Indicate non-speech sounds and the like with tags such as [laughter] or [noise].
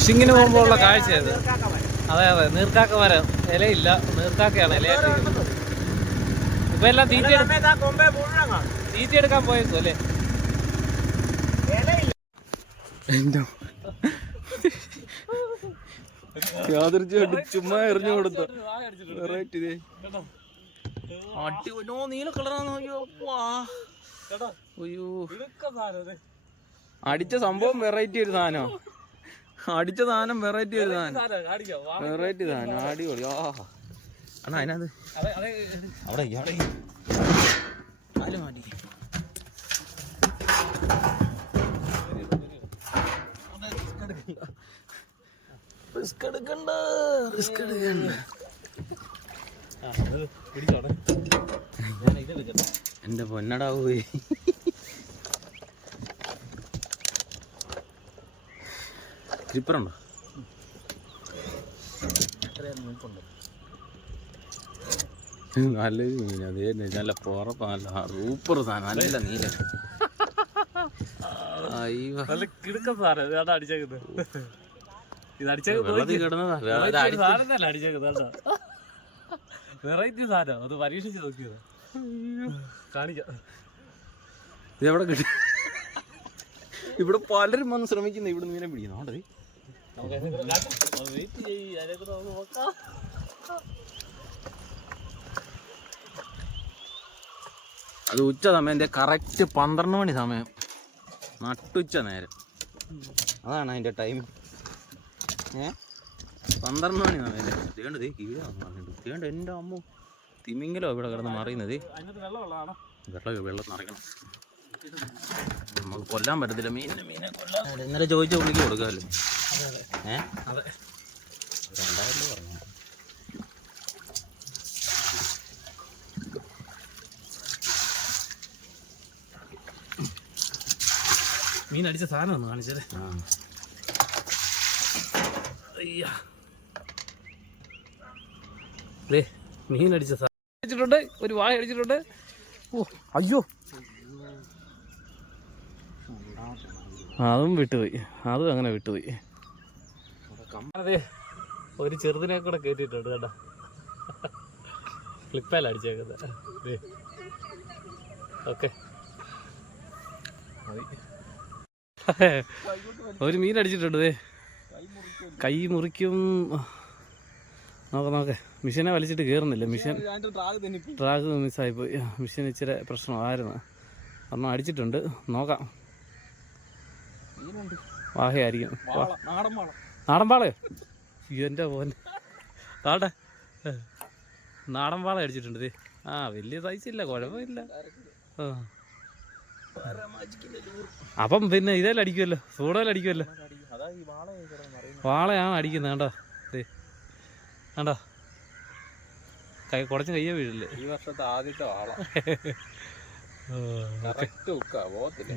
ഫിഷിങ്ങിന് പോകുമ്പോൾ ഉള്ള കാഴ്ചയത്. അതെ അതെ. നീർക്കാക്ക മരം. ഇലയില്ല. നീർക്കാക്കയാണ് ഇലയായിട്ട് ഇപ്പൊ എല്ലാം തീറ്റ തീറ്റ എടുക്കാൻ പോയേക്കും അല്ലേ? എന്തോ? യാദൃച്ഛമായിട്ട് ചുമ്മാ എറിഞ്ഞു കൊടുത്ത. വെറൈറ്റി ഇതേ. അടിപൊളി. ഓ, നീല അയ്യോ അടിച്ച സംഭവം വെറൈറ്റി ഒരു സാധനം അടിച്ച സാധനം വെറൈറ്റി ഒരു സാധനം. വെറൈറ്റി സാധനം അടിപൊളി. ആ. അണ്ണാ അതിനകത്ത് അവിടെ അവിടെ. നാല് മാറ്റി. റിസ്ക് എടുക്കണ്ട. റിസ്ക് എടുക്കണ്ട. എന്റെ പൊന്നടാ പോയി. ക്രിപ്പറുണ്ടോ നല്ലൊരു മീൻ അതേ നല്ല പുറപ്പ് നല്ല റൂപ്പർ സാധനം. നല്ല നീല. വെറൈറ്റി സാധനം. അത് പരീക്ഷിച്ച് നോക്കിയത്. കാണിക്കാം. ഇത് എവിടെ കിട്ടി? ഇവിടെ പലരും വന്ന് ശ്രമിക്കുന്നു. ഇവിടെ മീനെ പിടിക്കുന്നു. അവിടെ അത് ഉച്ച സമയം എന്റെ കറക്റ്റ് പന്ത്രണ്ട് മണി സമയം. നട്ടുച്ച നേരം. അതാണ് അതിന്റെ ടൈം ഏ? പന്ത്രണ്ട് മണി സമയം തേണ്ടത് ദേ കീഴെ പറഞ്ഞിട്ട് തേണ്ട എന്റെ അമ്മ തിമിങ്ങലോ ഇവിടെ കിടന്ന് മറിയുന്നത്. വെള്ളം വെള്ളം നിറയ്ക്കണം നമുക്ക് കൊല്ലാൻ പറ്റത്തില്ല. മീനിനെ മീനെ കൊല്ലാൻ. ഇന്നലെ ചോദിച്ച പുള്ളിക്ക് കൊടുക്കാമല്ലോ. രണ്ടായിരം പറഞ്ഞു മീൻ അടിച്ച സാധനം ഒന്ന് കാണിച്ചത് അയ്യാ. ദേ മീൻ അടിച്ച സാധനം അടിച്ചിട്ടുണ്ട്. ഒരു വായ അടിച്ചിട്ടുണ്ട്. ഓ അയ്യോ. അതും വിട്ടുപോയി. അതും അങ്ങനെ വിട്ടുപോയി. ഒരു ചെറുതിനെ കൂടെ കയറ്റിയിട്ടുണ്ട് കേട്ടോ. ക്ലിപ്പല്ല അടിച്ചേക്കുന്നത്. ഓക്കെ. ഒരു മീൻ അടിച്ചിട്ടുണ്ട് കൈ മുറിക്കും. നോക്കാം നോക്കെ. മിഷനെ വലിച്ചിട്ട് കയറുന്നില്ല മിഷൻ ട്രാക്ക് മിസ്സായിപ്പോയി മിഷൻ ഇച്ചിരി പ്രശ്നമായിരുന്നു. അന്ന് അടിച്ചിട്ടുണ്ട്. നോക്കാം. വാഹയായിരിക്കും. വാ. നാടൻ പാളയോ അയ്യോ എന്റെ പോൻ താട്ടെ നാടൻ പാള അടിച്ചിട്ടുണ്ട് ദേ. ആ വലിയ സൈസ് ഇല്ല കുഴപ്പമില്ല. ആ. അപ്പം പിന്നെ ഇതെല്ലാം അടിക്കുമല്ലോ സൂടയിൽ അടിക്കുമല്ലോ വാളയാണ് അടിക്കുന്നത് കണ്ടോ? ദേ കണ്ടോ? കൈ കുറച്ച് കയ്യോ വീഴില്ലേ? ഈ വർഷത്തെ ആദ്യത്തെ വാള. [laughs] കറക്റ്റ് ഉക്ക പോകത്തില്ല.